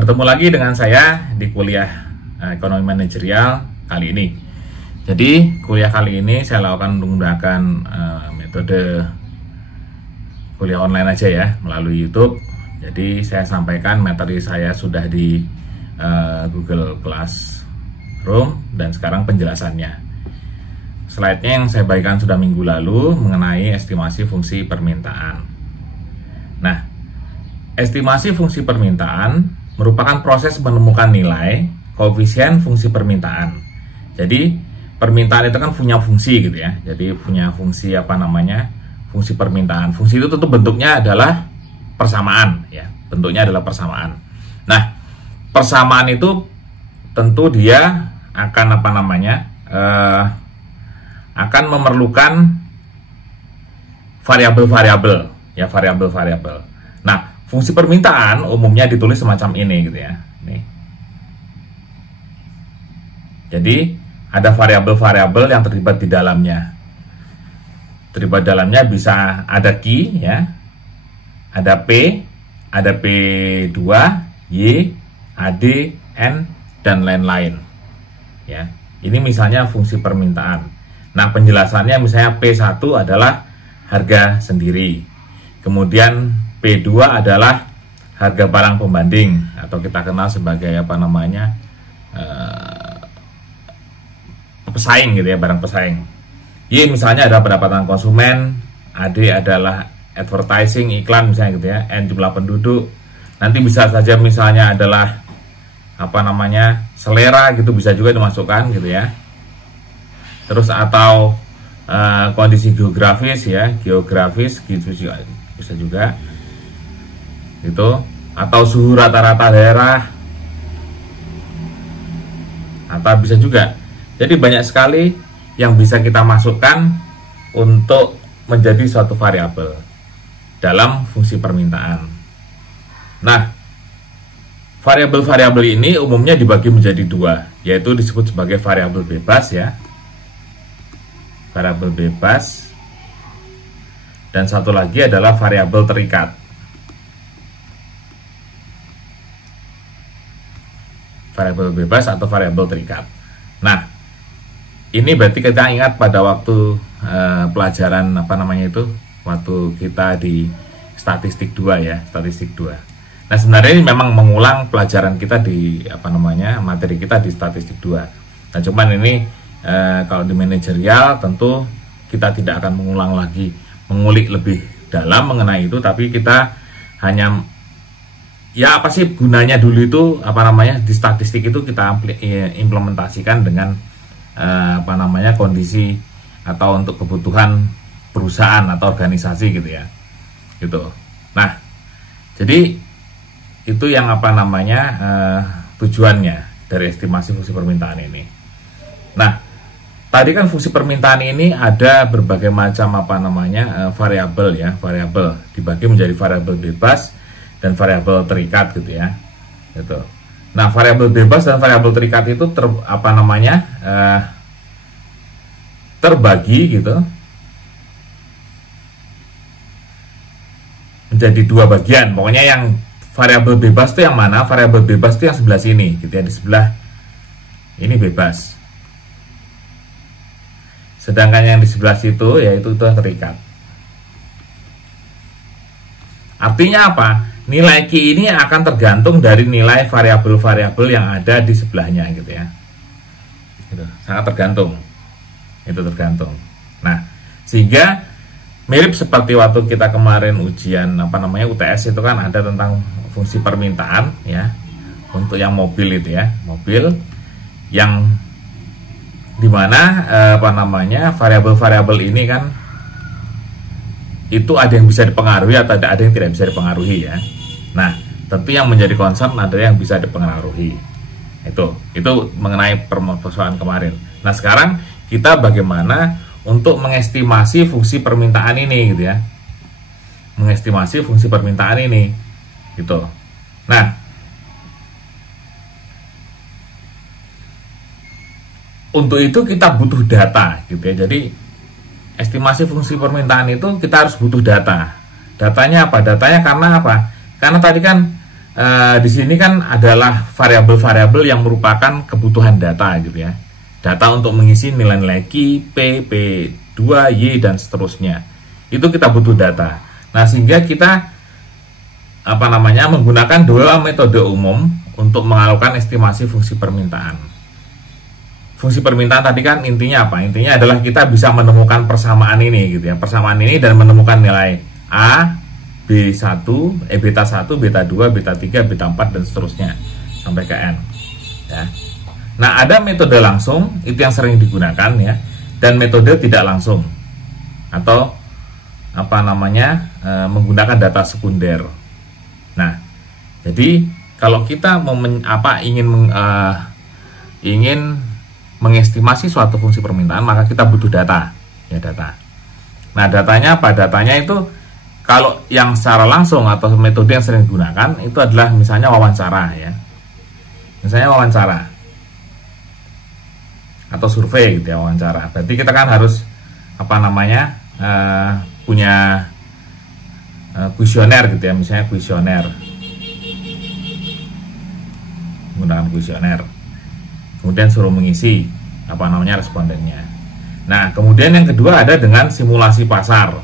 Bertemu lagi dengan saya di kuliah ekonomi manajerial kali ini. Jadi kuliah kali ini saya lakukan menggunakan metode kuliah online aja ya, melalui YouTube. Jadi saya sampaikan materi saya sudah di Google Classroom dan sekarang penjelasannya. Slide-nya yang saya bagikan sudah minggu lalu mengenai estimasi fungsi permintaan. Nah, estimasi fungsi permintaan merupakan proses menemukan nilai koefisien fungsi permintaan. Jadi permintaan itu kan punya fungsi gitu ya. Jadi punya fungsi fungsi permintaan. Fungsi itu tentu bentuknya adalah persamaan ya. Bentuknya adalah persamaan. Nah, persamaan itu tentu dia akan akan memerlukan variabel-variabel ya, variabel-variabel. Nah, fungsi permintaan umumnya ditulis semacam ini gitu ya. Nih. Jadi ada variabel-variabel yang terlibat di dalamnya. Terlibat dalamnya bisa ada Q ya, ada P, ada P2, Y, AD, N, dan lain-lain. Ya, ini misalnya fungsi permintaan. Nah, penjelasannya misalnya P1 adalah harga sendiri. Kemudian P2 adalah harga barang pembanding atau kita kenal sebagai pesaing gitu ya, barang pesaing. Y misalnya ada pendapatan konsumen, AD adalah advertising, iklan misalnya gitu ya, N jumlah penduduk. Nanti bisa saja misalnya adalah selera gitu, bisa juga dimasukkan gitu ya. Terus atau kondisi geografis ya, geografis gitu juga bisa juga. Gitu, atau suhu rata-rata daerah, atau bisa juga. Jadi banyak sekali yang bisa kita masukkan untuk menjadi suatu variabel dalam fungsi permintaan. Nah, variabel-variabel ini umumnya dibagi menjadi dua, yaitu disebut sebagai variabel bebas ya, variabel bebas, dan satu lagi adalah variabel terikat. Variabel bebas atau variabel terikat. Nah, ini berarti kita ingat pada waktu pelajaran waktu kita di statistik 2 ya, statistik 2. Nah, sebenarnya ini memang mengulang pelajaran kita di materi kita di statistik 2. Nah, cuman ini kalau di manajerial tentu kita tidak akan mengulang lagi, mengulik lebih dalam mengenai itu, tapi kita hanya ya apa sih gunanya dulu itu di statistik itu kita implementasikan dengan kondisi atau untuk kebutuhan perusahaan atau organisasi gitu ya, gitu. Nah, jadi itu yang tujuannya dari estimasi fungsi permintaan ini. Nah, tadi kan fungsi permintaan ini ada berbagai macam variabel ya, variabel dibagi menjadi variabel bebas dan variabel terikat gitu ya, gitu. Nah, variabel bebas dan variabel terikat itu terbagi gitu menjadi dua bagian. Pokoknya yang variabel bebas itu yang mana? Variabel bebas itu yang sebelah sini gitu ya, di sebelah ini bebas. Sedangkan yang di sebelah situ yaitu itu terikat. Artinya apa? Nilai Q ini akan tergantung dari nilai variabel-variabel yang ada di sebelahnya gitu ya. Gitu. Sangat tergantung. Itu tergantung. Nah, sehingga mirip seperti waktu kita kemarin ujian UTS itu kan ada tentang fungsi permintaan ya. Untuk yang mobil itu ya, mobil yang dimana variabel-variabel ini kan itu ada yang bisa dipengaruhi atau ada yang tidak bisa dipengaruhi ya. Nah, tentu yang menjadi concern adalah yang bisa dipengaruhi. Itu mengenai permasalahan kemarin. Nah, sekarang kita bagaimana untuk mengestimasi fungsi permintaan ini gitu ya. Mengestimasi fungsi permintaan ini gitu. Nah, untuk itu kita butuh data gitu ya. Jadi estimasi fungsi permintaan itu kita harus butuh data. Datanya apa? Datanya karena apa? Karena tadi kan di sini kan adalah variabel-variabel yang merupakan kebutuhan data gitu ya. Data untuk mengisi nilai-nilai Q, P, P2, Y dan seterusnya. Itu kita butuh data. Nah, sehingga kita menggunakan dua metode umum untuk melakukan estimasi fungsi permintaan. Fungsi permintaan tadi kan intinya apa? Intinya adalah kita bisa menemukan persamaan ini gitu ya. Persamaan ini dan menemukan nilai A, B1, beta 1, beta 2, beta 3, beta 4 dan seterusnya sampai ke N ya. Nah, ada metode langsung, itu yang sering digunakan ya, dan metode tidak langsung atau menggunakan data sekunder. Nah, jadi kalau kita ingin mengestimasi suatu fungsi permintaan, maka kita butuh data ya, data. Nah, datanya apa? Datanya itu kalau yang secara langsung atau metode yang sering digunakan itu adalah misalnya wawancara ya. Misalnya wawancara atau survei gitu ya, wawancara. Berarti kita kan harus punya kuesioner gitu ya, misalnya kuesioner. Menggunakan kuesioner. Kemudian suruh mengisi respondennya. Nah, kemudian yang kedua ada dengan simulasi pasar.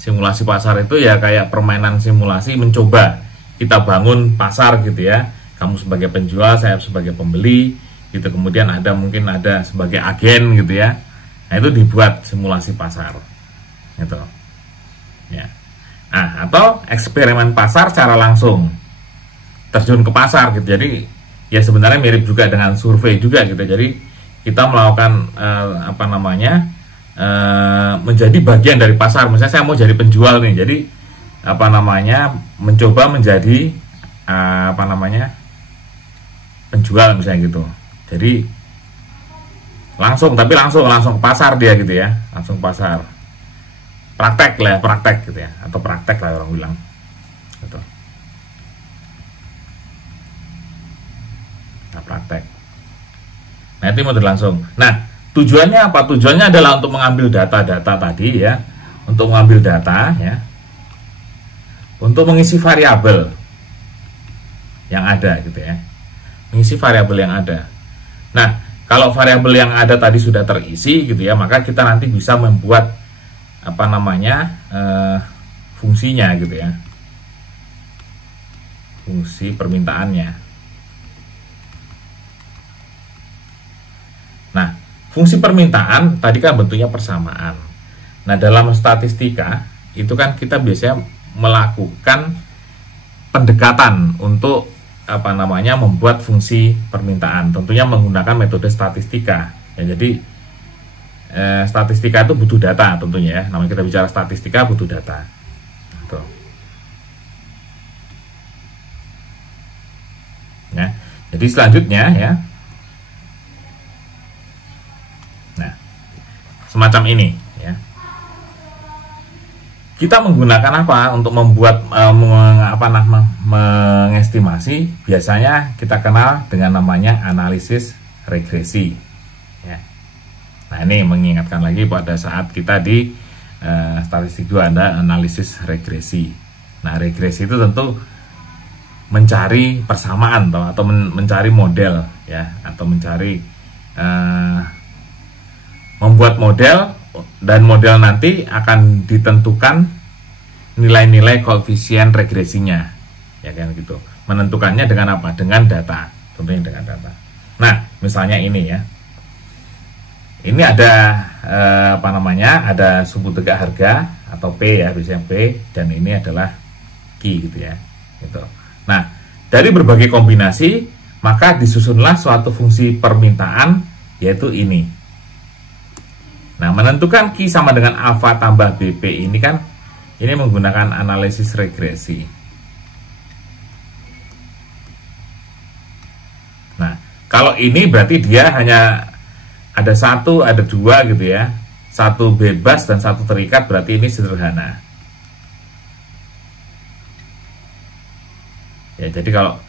Simulasi pasar itu ya kayak permainan simulasi, mencoba kita bangun pasar gitu ya. Kamu sebagai penjual, saya sebagai pembeli gitu. Kemudian mungkin ada sebagai agen gitu ya. Nah, itu dibuat simulasi pasar gitu ya. Nah, atau eksperimen pasar secara langsung, terjun ke pasar gitu. Jadi ya sebenarnya mirip juga dengan survei juga gitu. Jadi kita melakukan menjadi bagian dari pasar. Misalnya saya mau jadi penjual nih, jadi mencoba menjadi penjual misalnya gitu. Jadi langsung ke pasar dia gitu ya, langsung ke pasar, praktek gitu ya, atau praktek lah orang bilang gitu. Nah, praktek. Nah, itu model langsung. Nah, tujuannya apa? Tujuannya adalah untuk mengambil data-data tadi ya, untuk mengambil data ya, untuk mengisi variabel yang ada gitu ya, mengisi variabel yang ada. Nah, kalau variabel yang ada tadi sudah terisi gitu ya, maka kita nanti bisa membuat fungsinya gitu ya, fungsi permintaannya. Nah, fungsi permintaan tadi kan bentuknya persamaan. Nah, dalam statistika itu kan kita biasanya melakukan pendekatan untuk membuat fungsi permintaan. Tentunya menggunakan metode statistika. Ya, jadi statistika itu butuh data tentunya ya. Namanya kita bicara statistika butuh data. Tuh. Ya. Jadi selanjutnya ya. Semacam ini ya. Kita menggunakan apa untuk membuat mengestimasi? Biasanya kita kenal dengan namanya analisis regresi ya. Nah, ini mengingatkan lagi pada saat kita di statistik 2 ada analisis regresi. Nah, regresi itu tentu mencari persamaan atau mencari model ya, atau mencari membuat model, dan model nanti akan ditentukan nilai-nilai koefisien regresinya ya kan gitu. Menentukannya dengan apa? Dengan data, tentunya dengan data. Nah, misalnya ini ya, ini ada ada suku tegak harga atau P ya, biasanya P, dan ini adalah Q gitu ya gitu. Nah, dari berbagai kombinasi maka disusunlah suatu fungsi permintaan, yaitu ini. Nah, menentukan Q sama dengan alfa tambah BP ini kan, ini menggunakan analisis regresi. Nah, kalau ini berarti dia hanya ada satu, ada dua gitu ya. Satu bebas dan satu terikat, berarti ini sederhana. Ya, jadi kalau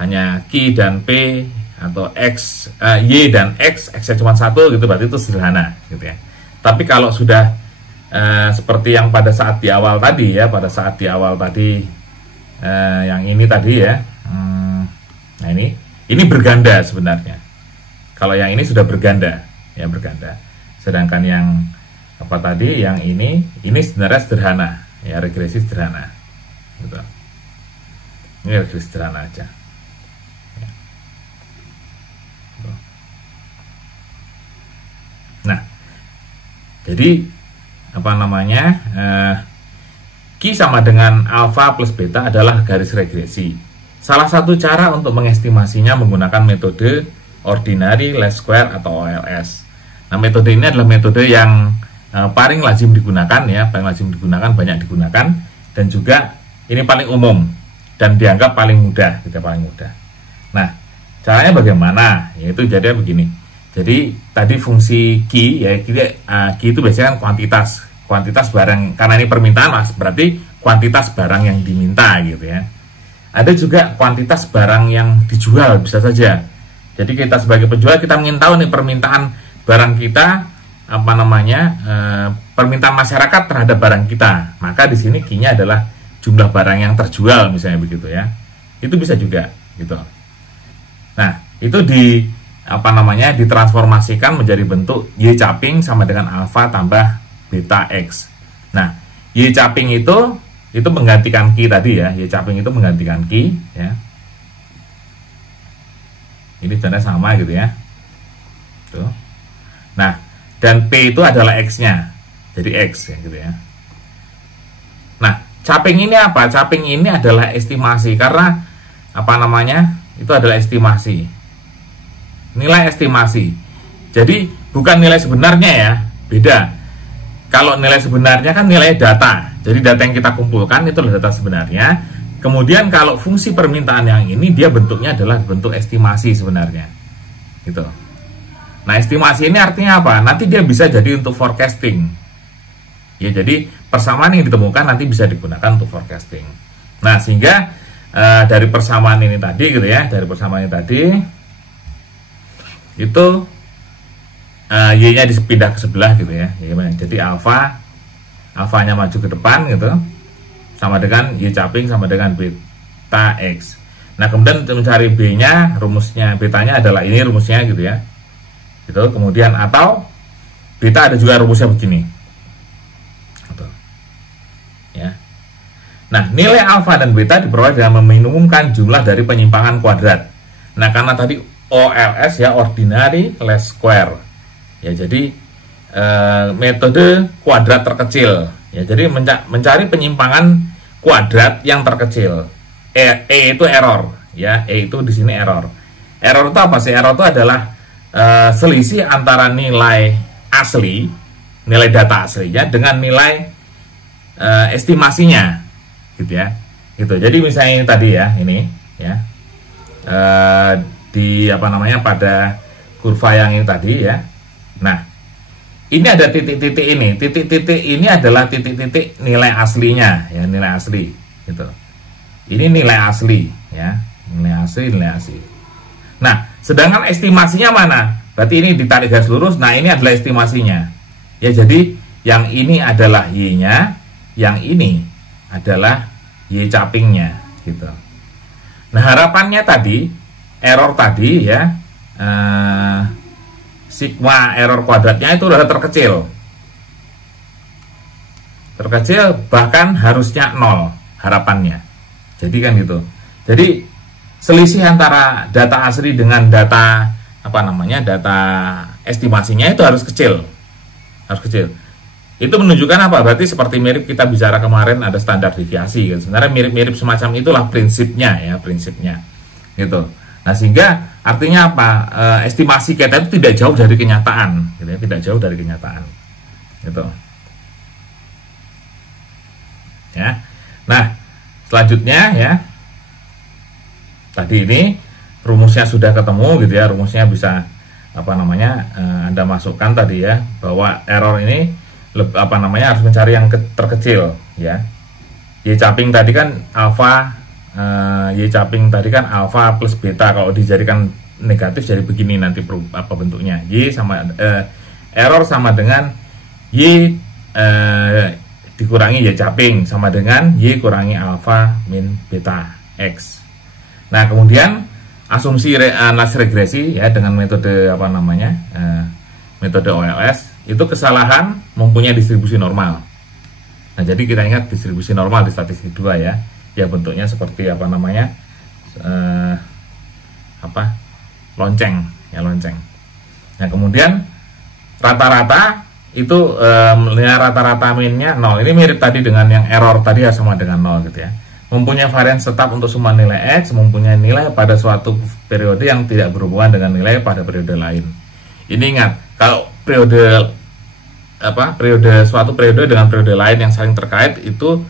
hanya Q dan P atau X, Y dan X cuma satu gitu, berarti itu sederhana gitu ya. Tapi kalau sudah seperti yang pada saat di awal tadi ya, pada saat di awal tadi yang ini tadi ya. Nah ini berganda sebenarnya. Kalau yang ini sudah berganda, ya berganda. Sedangkan yang apa tadi, yang ini sebenarnya sederhana, ya regresi sederhana. Gitu. Ini regresi sederhana aja. Ya. Gitu. Nah, jadi apa namanya? Q sama dengan alfa plus beta adalah garis regresi. Salah satu cara untuk mengestimasinya menggunakan metode ordinary least square atau OLS. Nah, metode ini adalah metode yang paling lazim digunakan ya, banyak digunakan, dan juga ini paling umum dan dianggap paling mudah, paling mudah. Nah, caranya bagaimana? Yaitu jadi begini. Jadi tadi fungsi Q ya, Q itu biasanya kan kuantitas barang, karena ini permintaan mas, berarti kuantitas barang yang diminta gitu ya. Ada juga kuantitas barang yang dijual, bisa saja. Jadi kita sebagai penjual, kita ingin tahu nih permintaan barang kita, apa namanya, permintaan masyarakat terhadap barang kita. Maka di sini Q-nya adalah jumlah barang yang terjual, misalnya begitu ya. Itu bisa juga gitu. Nah, itu ditransformasikan menjadi bentuk Y caping sama dengan alfa tambah beta X. Nah, Y caping itu menggantikan Q tadi ya. Y caping itu menggantikan Q ya. Ini sebenarnya sama gitu ya. Tuh. Nah, dan P itu adalah X-nya. Jadi X ya gitu ya. Nah, caping ini apa? Caping ini adalah estimasi, karena apa namanya? Itu adalah estimasi. Nilai estimasi. Jadi bukan nilai sebenarnya ya, beda. Kalau nilai sebenarnya kan nilai data. Jadi data yang kita kumpulkan itu adalah data sebenarnya. Kemudian kalau fungsi permintaan yang ini, dia bentuknya adalah bentuk estimasi sebenarnya. Gitu. Nah, estimasi ini artinya apa? Nanti dia bisa jadi untuk forecasting. Ya, jadi persamaan yang ditemukan nanti bisa digunakan untuk forecasting. Nah, sehingga dari persamaan ini tadi gitu ya, itu Y-nya dipindah ke sebelah gitu ya. Jadi alfanya maju ke depan gitu, sama dengan Y caping sama dengan beta X. Nah, kemudian untuk mencari B-nya, rumusnya betanya adalah ini rumusnya gitu ya. Gitu. Kemudian atau beta ada juga rumusnya begini. Gitu. Ya. Nah, nilai alfa dan beta diperoleh dengan meminimumkan jumlah dari penyimpangan kuadrat. Nah, karena tadi OLS ya, ordinary least square. Ya, jadi metode kuadrat terkecil. Ya, jadi mencari penyimpangan kuadrat yang terkecil. E itu error, ya. E itu di sini error. Error itu apa sih? Error itu adalah selisih antara nilai asli, nilai data aslinya dengan nilai estimasinya, gitu ya. Gitu. Jadi misalnya ini tadi ya, ini ya. Di apa namanya, pada kurva yang ini tadi ya. Nah, ini ada titik-titik ini. Titik-titik ini adalah titik-titik nilai aslinya, ya, nilai asli, gitu. Ini nilai asli, ya, nilai asli. Nah, sedangkan estimasinya mana? Berarti ini ditarik garis lurus. Nah, ini adalah estimasinya. Ya, jadi yang ini adalah Y-nya, yang ini adalah Y capingnya, gitu. Nah, harapannya tadi, error tadi ya, sigma error kuadratnya itu adalah terkecil, bahkan harusnya 0 harapannya. Jadi kan gitu. Jadi selisih antara data asli dengan data apa namanya, data estimasinya itu harus kecil, Itu menunjukkan apa? Berarti seperti mirip kita bicara kemarin ada standar deviasi. Kan? Sebenarnya mirip-mirip semacam itulah prinsipnya ya, gitu. Nah, sehingga artinya apa? Estimasi kita itu tidak jauh dari kenyataan, gitu ya, gitu. Ya. Nah, selanjutnya ya, tadi ini rumusnya sudah ketemu, gitu ya. Rumusnya bisa apa namanya, Anda masukkan tadi ya, bahwa error ini apa namanya, harus mencari yang terkecil, ya. Y caping tadi kan alfa. Y caping tadi kan alfa plus beta. Kalau dijadikan negatif jadi begini nanti apa bentuknya. Y sama error sama dengan Y dikurangi Y caping sama dengan Y kurangi alfa min beta X. Nah, kemudian asumsi analisis regresi ya dengan metode apa namanya? Metode OLS itu kesalahan mempunyai distribusi normal. Nah, jadi kita ingat distribusi normal di statistik 2 ya. Ya bentuknya seperti apa namanya? Lonceng, ya lonceng. Nah, kemudian rata-rata itu rata-rata minnya 0. Ini mirip tadi dengan yang error tadi ya, sama dengan 0 gitu ya. Mempunyai varian tetap untuk semua nilai X, mempunyai nilai pada suatu periode yang tidak berhubungan dengan nilai pada periode lain. Ini ingat, kalau suatu periode dengan periode lain yang saling terkait itu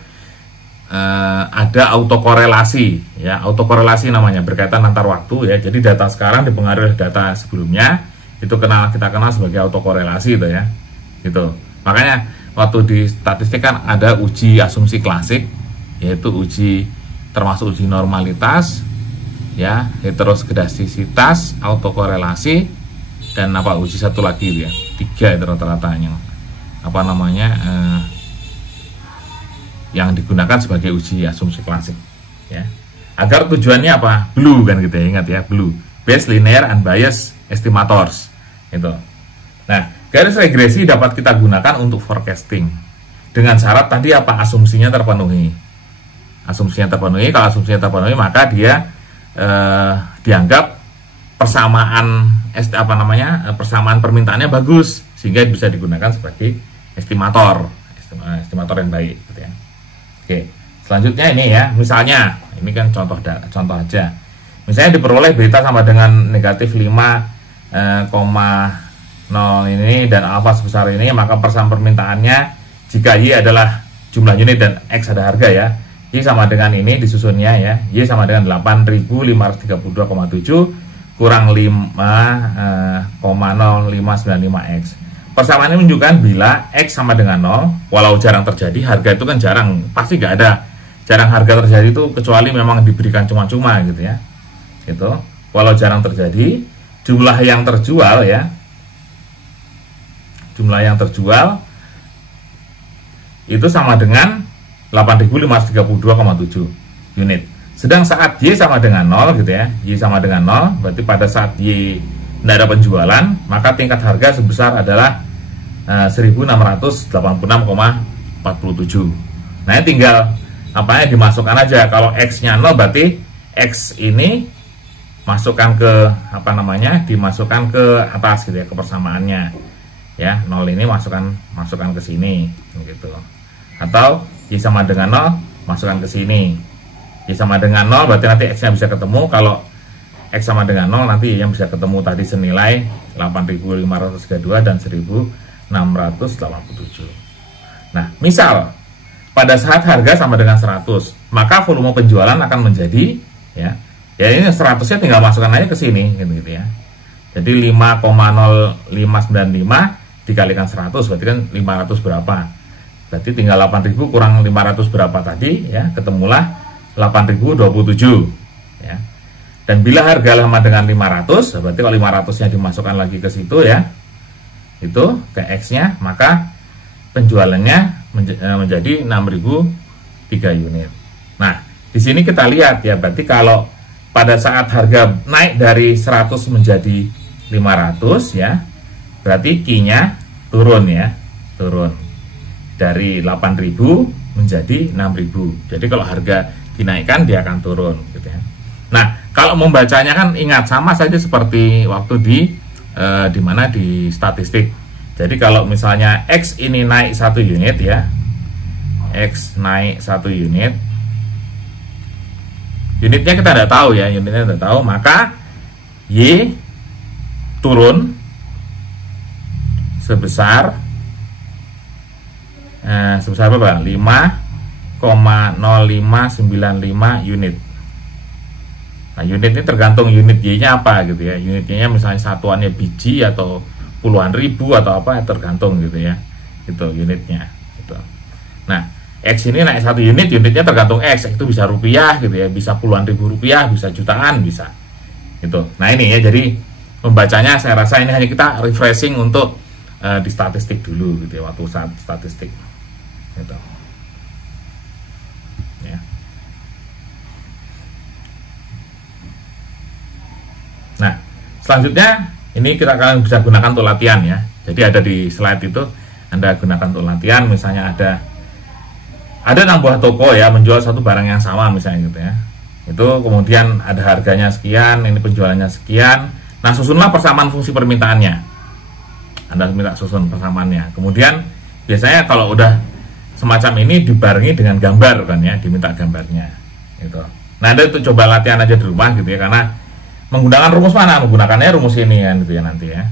ada autokorelasi ya, autokorelasi namanya, berkaitan antar waktu ya. Jadi data sekarang dipengaruhi oleh data sebelumnya, itu kita kenal sebagai autokorelasi itu ya. Gitu. Makanya waktu di statistik kan ada uji asumsi klasik, yaitu termasuk uji normalitas ya, heteroskedastisitas, autokorelasi, dan uji satu lagi ya, 3 itu rata-rata yang digunakan sebagai uji asumsi klasik ya. Agar tujuannya apa? BLUE kan gitu ya, ingat ya, BLUE, Based Linear Unbiased Estimators itu. Nah, garis regresi dapat kita gunakan untuk forecasting dengan syarat tadi apa? Asumsinya terpenuhi. Asumsinya terpenuhi. Kalau asumsinya terpenuhi, maka dia dianggap persamaan permintaannya bagus, sehingga bisa digunakan sebagai estimator yang baik gitu ya. Oke, selanjutnya ini ya, misalnya ini kan contoh aja. Misalnya diperoleh beta sama dengan negatif 5,0 ini dan alfa sebesar ini, maka persamaan permintaannya jika Y adalah jumlah unit dan X ada harga ya, Y sama dengan ini disusunnya ya, Y sama dengan 8.532,7 kurang 5,0595 X. Persamaan ini menunjukkan bila X sama dengan 0, walau jarang terjadi, harga itu kan jarang, pasti nggak ada jarang harga terjadi itu, kecuali memang diberikan cuma-cuma gitu ya. Gitu. Walau jarang terjadi, jumlah yang terjual ya, jumlah yang terjual itu sama dengan 8.532,7 unit. Sedang saat Y sama dengan 0 gitu ya, Y sama dengan 0, berarti pada saat Y tidak ada penjualan, maka tingkat harga sebesar adalah 1.686,47. Nah, ini tinggal dimasukkan aja. Kalau X-nya 0 berarti X ini masukkan ke dimasukkan ke atas gitu ya, ke persamaannya. Ya, 0 ini masukkan ke sini gitu. Atau Y sama dengan 0 masukkan ke sini. Y sama dengan 0 berarti nanti X-nya bisa ketemu. Kalau X sama dengan 0 nanti yang bisa ketemu tadi senilai 8.532 dan 1.687. Nah, misal pada saat harga sama dengan 100, maka volume penjualan akan menjadi ya ini 100-nya tinggal masukkan aja ke sini gitu ya. Jadi 5,0595 dikalikan 100 berarti kan 500 berapa? Berarti tinggal 8.000 kurang 500 berapa tadi ya, ketemulah 8.027 ya. Dan bila harga sama dengan 500, berarti kalau 500-nya dimasukkan lagi ke situ ya, itu ke X-nya, maka penjualannya menjadi 6.003 unit. Nah, di sini kita lihat ya, berarti kalau pada saat harga naik dari 100 menjadi 500 ya, berarti Q-nya turun ya, turun dari 8.000 menjadi 6.000. Jadi kalau harga dinaikkan, dia akan turun gitu ya. Nah, kalau membacanya kan ingat sama saja seperti waktu di mana di statistik. Jadi kalau misalnya X ini naik 1 unit ya, X naik 1 unit, unitnya kita tidak tahu ya, unitnya tidak tahu, maka Y turun sebesar berapa? 5,0595 unit. Nah, unit ini tergantung unit Y-nya apa gitu ya. Unit Y-nya misalnya satuannya biji atau puluhan ribu atau apa, tergantung gitu ya. Itu unitnya gitu. Nah, X ini naik 1 unit, unitnya tergantung X, itu bisa rupiah gitu ya, bisa puluhan ribu rupiah, bisa jutaan, bisa gitu. Nah, ini ya, jadi membacanya saya rasa ini hanya kita refreshing untuk di statistik dulu gitu ya, waktu saat statistik gitu. Selanjutnya ini kalian bisa gunakan untuk latihan ya. Jadi ada di slide itu Anda gunakan untuk latihan. Misalnya ada sebuah toko ya menjual satu barang yang sama misalnya gitu ya. Itu kemudian ada harganya sekian, ini penjualannya sekian. Nah, susunlah persamaan fungsi permintaannya. Anda minta susun persamaannya. Kemudian biasanya kalau udah semacam ini dibarengi dengan gambar kan ya, diminta gambarnya gitu. Nah, Anda itu coba latihan aja di rumah gitu ya, karena menggunakan rumus mana? Menggunakannya rumus ini kan gitu ya nanti ya.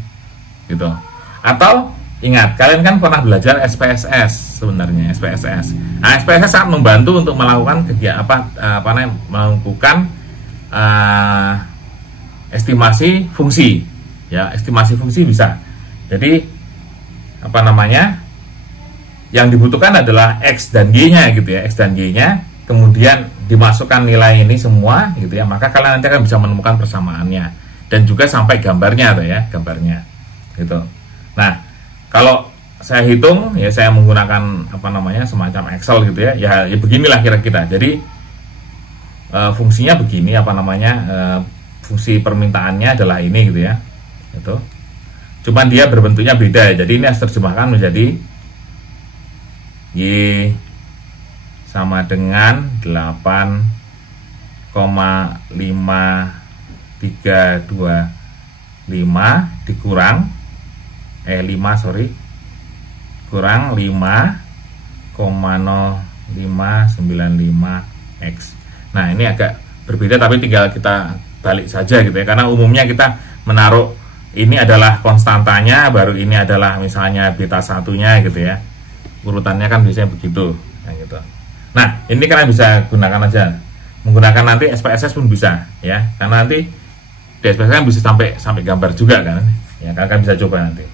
Gitu. Atau ingat, kalian kan pernah belajar SPSS sebenarnya, SPSS. Nah, SPSS sangat membantu untuk melakukan kegiatan melakukan estimasi fungsi. Ya, estimasi fungsi bisa. Jadi yang dibutuhkan adalah X dan Y-nya gitu ya, X dan Y-nya, kemudian dimasukkan nilai ini semua gitu ya, maka kalian nanti akan bisa menemukan persamaannya dan juga sampai gambarnya tuh ya, gambarnya gitu. Nah, kalau saya hitung ya, saya menggunakan semacam Excel gitu ya, ya beginilah kira-kira. Jadi fungsinya begini, fungsi permintaannya adalah ini gitu ya, itu. Cuman dia berbentuknya beda ya. Jadi ini harus terjemahkan menjadi Y sama dengan 8,5325 dikurang kurang 5,0595 X. Nah, ini agak berbeda tapi tinggal kita balik saja gitu ya, karena umumnya kita menaruh ini adalah konstantanya, baru ini adalah misalnya beta satunya gitu ya. Urutannya kan biasanya begitu gitu. Nah, ini kalian bisa gunakan aja, menggunakan nanti SPSS pun bisa ya, karena nanti di SPSS kan bisa sampai gambar juga kan ya, kalian bisa coba nanti.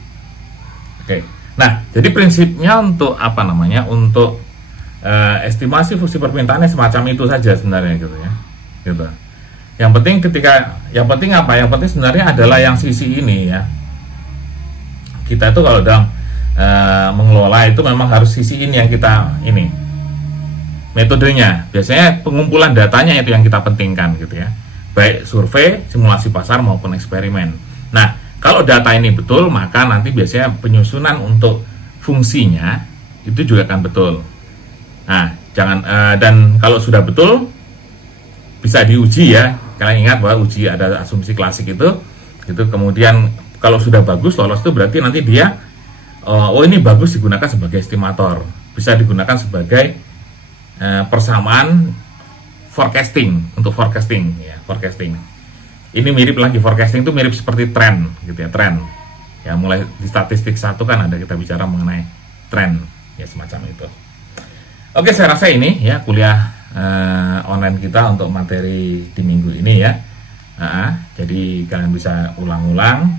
Oke. Nah, jadi prinsipnya untuk untuk estimasi fungsi permintaannya semacam itu saja sebenarnya gitu ya, gitu. Yang penting yang penting sebenarnya adalah yang sisi ini ya. Kita itu kalau dalam mengelola itu memang harus sisi ini yang kita metodenya. Biasanya pengumpulan datanya itu yang kita pentingkan gitu ya. Baik survei, simulasi pasar maupun eksperimen. Nah, kalau data ini betul, maka nanti biasanya penyusunan untuk fungsinya itu juga akan betul. Nah, dan kalau sudah betul bisa diuji ya. Kalian ingat bahwa uji ada asumsi klasik itu kemudian kalau sudah bagus lolos itu berarti nanti dia ini bagus digunakan sebagai estimator, bisa digunakan sebagai persamaan forecasting untuk forecasting ya, forecasting. Ini mirip lagi, forecasting itu mirip seperti tren gitu ya, tren. Ya, mulai di statistik 1 kan ada kita bicara mengenai tren ya, semacam itu. Oke, saya rasa ini ya kuliah online kita untuk materi di minggu ini ya. Jadi kalian bisa ulang-ulang,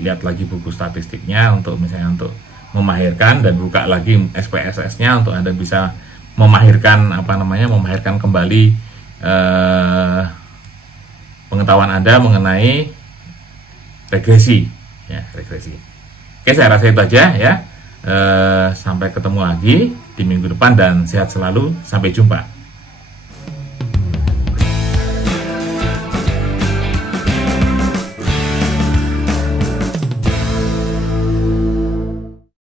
lihat lagi buku statistiknya untuk misalnya untuk memahirkan, dan buka lagi SPSS-nya untuk Anda bisa memahirkan memahirkan kembali pengetahuan Anda mengenai regresi ya, regresi. Oke, saya rasa itu aja ya. Sampai ketemu lagi di minggu depan dan sehat selalu, sampai jumpa.